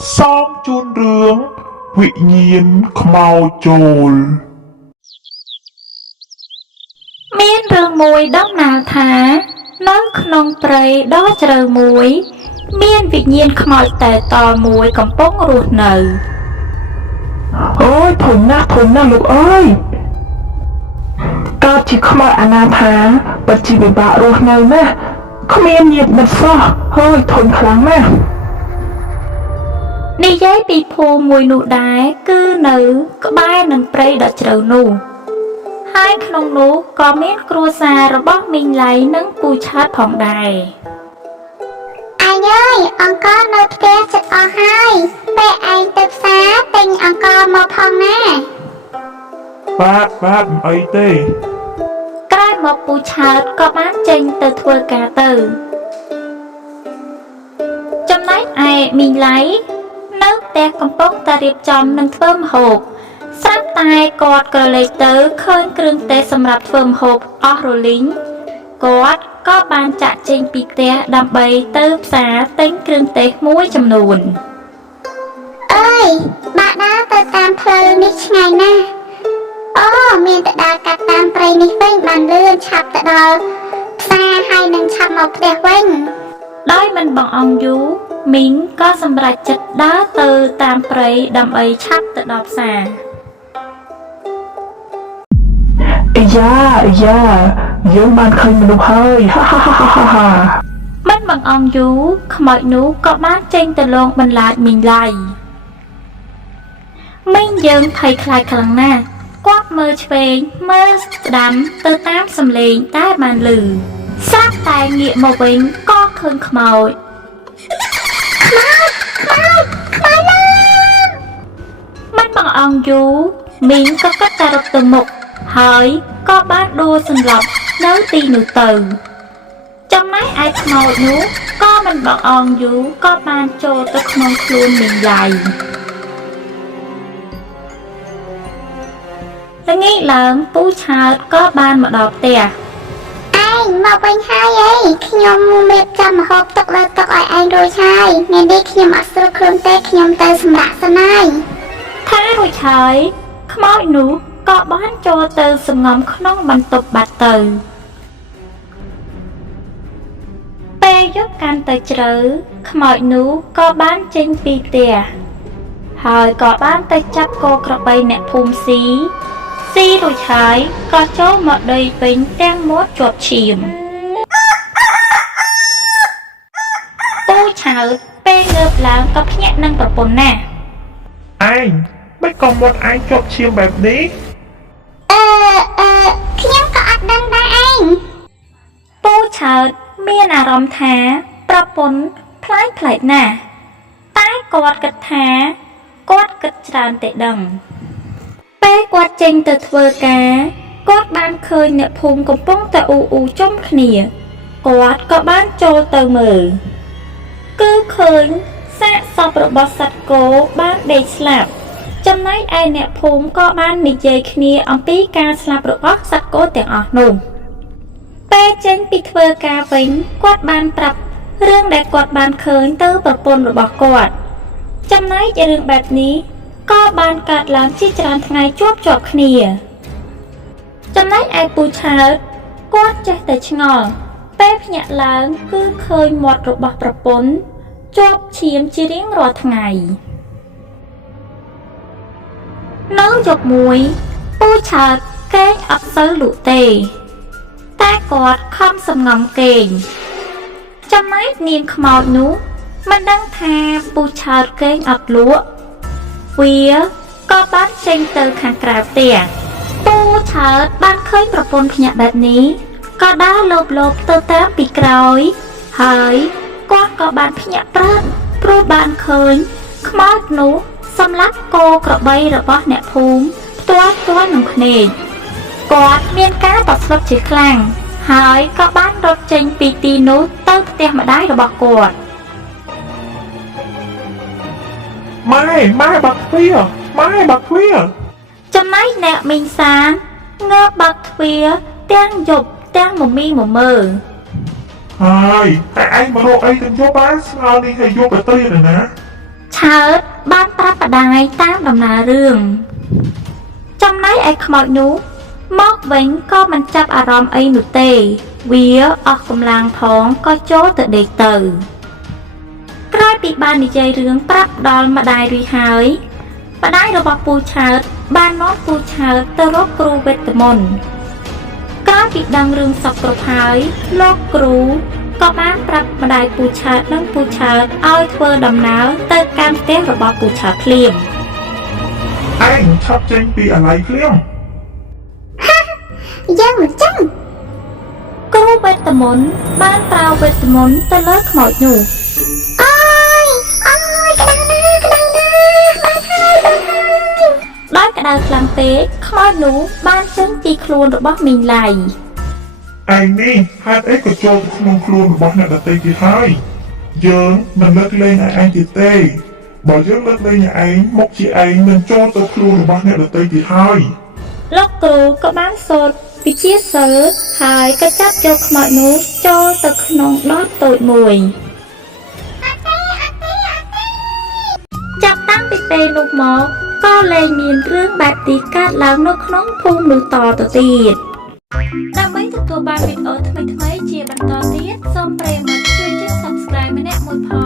Song chun rương vị nhiên khmau chôl មានរឿងមួយដំណាលថានៅក្នុងព្រៃដ៏ជ្រៅមួយមានវិញ្ញាណខ្មោចតែតមួយកំពុងរស់នៅ Ôi thùng na lục ơi Tao chỉ không ai anh thả Bật chỉ bị bạ ruột nào nè Không yên nhiệt bật xo Ôi thùng kháng nè និយាយពីភូមិមួយនោះដែរគឺនៅក្បែរនឹងព្រៃដ៏ជ្រៅនោះហើយក្នុងនោះក៏មានគ្រួសាររបស់មីងឡៃនិងពូឆាតផងដែរ Anh ơi,អង្គរនៅផ្ទះចិត្តអស់ហើយពេលឯងទៅផ្សារទិញអង្គរមកផងណា Bát ấy tê ក្រោយមកពូឆាតក៏បានចេញទៅធ្វើការទៅចំណែកឯមីងឡៃនៅផ្ទះកំពុងតែរៀបចំនឹងធ្វើម្ហូបស្រាប់តែគាត់ក៏លេចទៅឃើញគ្រឿងទេសសម្រាប់ធ្វើម្ហូបអស់រលីងគាត់ក៏បានចាក់ចេញពីផ្ទះដើម្បីទៅផ្សារទិញគ្រឿងទេសមួយចំនួន Ơi, bạn đãទៅតាមផ្លូវនេះឆ្ងាយណាស់អូមានតែដើរកាត់តាមព្រៃនេះវិញបានលឿនឆាប់ទៅដល់ផ្សារហើយនឹងឆាប់មកផ្ទះវិញ ដោយមិនបងអង្គយូរមីងក៏សម្រេចចិត្តដើរទៅតាមព្រៃដើម្បីឆាប់ទៅដល់ផ្សារ Dạ Dương ban khơi mà lục hơi Ha ha ha ha ha មិនបងអង្គយូរខ្មោចនោះក៏បានចេញទៅលងបន្លាចមីងឡៃមីងយើងភ័យខ្លាចខ្លាំងណាស់គាត់មើលឆ្វេងមើលស្ដាំទៅតាមសំឡេងតែបានឮស្រាប់តែងាកមកវិញក៏ឃើញខ្មោចមិនបងអង្គយូរមីងក៏គិតតែរត់ទៅមុខហើយក៏បានដួលសន្លប់នៅទីនោះទៅចំណែកឯខ្មោចនោះក៏មិនបងអង្គយូរក៏បានចូលទៅក្នុងខ្លួនមីងឡៃល្ងាចឡើងពូឆើតក៏បានមកដល់ផ្ទះ ឯងមកវិញហើយអីខ្ញុំរៀបចំម្ហូបទឹកលើទឹកឲ្យឯងរួចហើយថ្ងៃនេះខ្ញុំអត់ស្រួលខ្លួនទេខ្ញុំទៅសម្រាកសិនហើយ ថារួចហើយខ្មោចនោះក៏បានចូលទៅសំងំក្នុងបន្ទប់បាត់ទៅពេលយប់កាន់តែជ្រៅខ្មោចនោះក៏បានចេញពីផ្ទះហើយក៏បានទៅចាប់គោក្របីអ្នកភូមិស៊ីរួចហើយក៏ចូលមកដីវិញទាំងមាត់ជាប់ឈាមពូឆើតពេលងើបឡើងក៏ភ្ញាក់នឹងប្រពន្ធណាស់ Anh Mấy con một anh chọc chiêm bẹp ní ខ្ញុំក៏អត់ដឹងដែរឯង ពូឆើតមានអារម្មណ៍ថាប្រពន្ធផ្លែកណាស់តែគាត់គិតថាគាត់គិតច្រើនតែដឹងពេលគាត់ចេញទៅធ្វើការគាត់បានឃើញអ្នកភូមិកំពុងតែអ៊ូចំគ្នាគាត់ក៏បានចូលទៅមើលគឺឃើញសាកសពរបស់សត្វគោបានដេកស្លាប់ចំណែកឯអ្នកភូមិក៏បាននិយាយគ្នាអំពីការស្លាប់របស់សត្វគោទាំងអស់នោះពេលចេញពីធ្វើការវិញគាត់បានប្រាប់រឿងដែលគាត់បានឃើញទៅប្រពន្ធរបស់គាត់ចំណែករឿងបែបនេះក៏បានកើតឡើងជាច្រើនថ្ងៃជាប់គ្នាចំណែកឯពូឆើតគាត់ចេះតែឆ្ងល់ពេលភ្ញាក់ឡើងគឺឃើញមាត់របស់ប្រពន្ធជាប់ឈាមជារៀងរាល់ថ្ងៃនៅយប់មួយពូឆើតគេងអត់សូវលក់ទេតែគាត់ខំសំងំគេងចំណែកនាងខ្មោចនោះមិនដឹងថាពូឆើតគេងអត់លក់វាក៏បានចេញទៅខាងក្រៅផ្ទះពូឆើតបានឃើញប្រពន្ធភ្ញាក់បែបនេះក៏ដើរលោបទៅតាមពីក្រោយហើយគាត់ក៏បានភ្ញាក់ព្រឹកព្រោះបានឃើញខ្មោចនោះសម្លាប់គោក្របីរបស់អ្នកភូមិផ្ទាល់នឹងភ្នែកគាត់មានការតស្លុតជាខ្លាំងហើយក៏បានរត់ចេញពីទីនោះទៅផ្ទះម្ដាយរបស់គាត់ Mai bạc phia ចំណែកអ្នកមីងសានងើបបើកទ្វារទាំងយប់ទាំងមមីមើល Hai Anh mà độ ấy từng vô bán Sao đi hay vô bà tây này nè ឆើតបានប្រាប់ម្ដាយតាមដំណើររឿងចំណែកឯខ្មោចនោះមកវិញក៏មិនចាប់អារម្មណ៍អីនោះទេវាអស់កម្លាំងផងក៏ចូលទៅដេកទៅក្រោយពីបាននិយាយរឿងប្រាប់ដល់ម្ដាយរួចហើយម្ដាយរបស់ពូឆើតបាននាំពូឆើតទៅរកគ្រូវេទមន្តក្រោយពីដឹងរឿងសពគ្រប់ហើយលោកគ្រូក៏បានប្រាប់ម្ដាយពូឆើតនិងពូឆើតឲ្យធ្វើដំណើរទៅកាន់ផ្ទះរបស់ពូឆើតភ្លាម ឯងឆាប់ចេញពីអាឡ័យភ្លាម យ៉ាងមិនចឹង គ្រូវេទមន្តបានប្រើវេទមន្តទៅលើខ្មោចនោះ អើយក្តៅណាស់បានហើយ ដោយក្តៅខ្លាំងពេកខ្មោចនោះបានចេញពីខ្លួនរបស់មីងឡៃ ឯងនេះហេតុអីក៏ចូលទៅក្នុងខ្លួនរបស់អ្នកដទៃទៀតហើយយើងមិនលើកលែងឯងទៀតទេបើយើងលើកលែងឯងមកជាឯងនឹងចូលទៅខ្លួនរបស់អ្នកដទៃទៀតហើយ លោកគ្រូក៏បានសូត្រវិជាសិលហើយក៏ចាប់យកខ្មោចនោះចូលទៅក្នុងដបតូចមួយចាប់តាំងពីពេលនោះមកក៏លែងមានរឿងបែបនេះកើតឡើងនៅក្នុងភូមិនោះតទៅទៀតដើម្បីទទួលបានវីដេអូថ្មីៗជាបន្តទៀតសូមប្រិយមិត្តជួយចុច Subscribe ម្នាក់មួយផង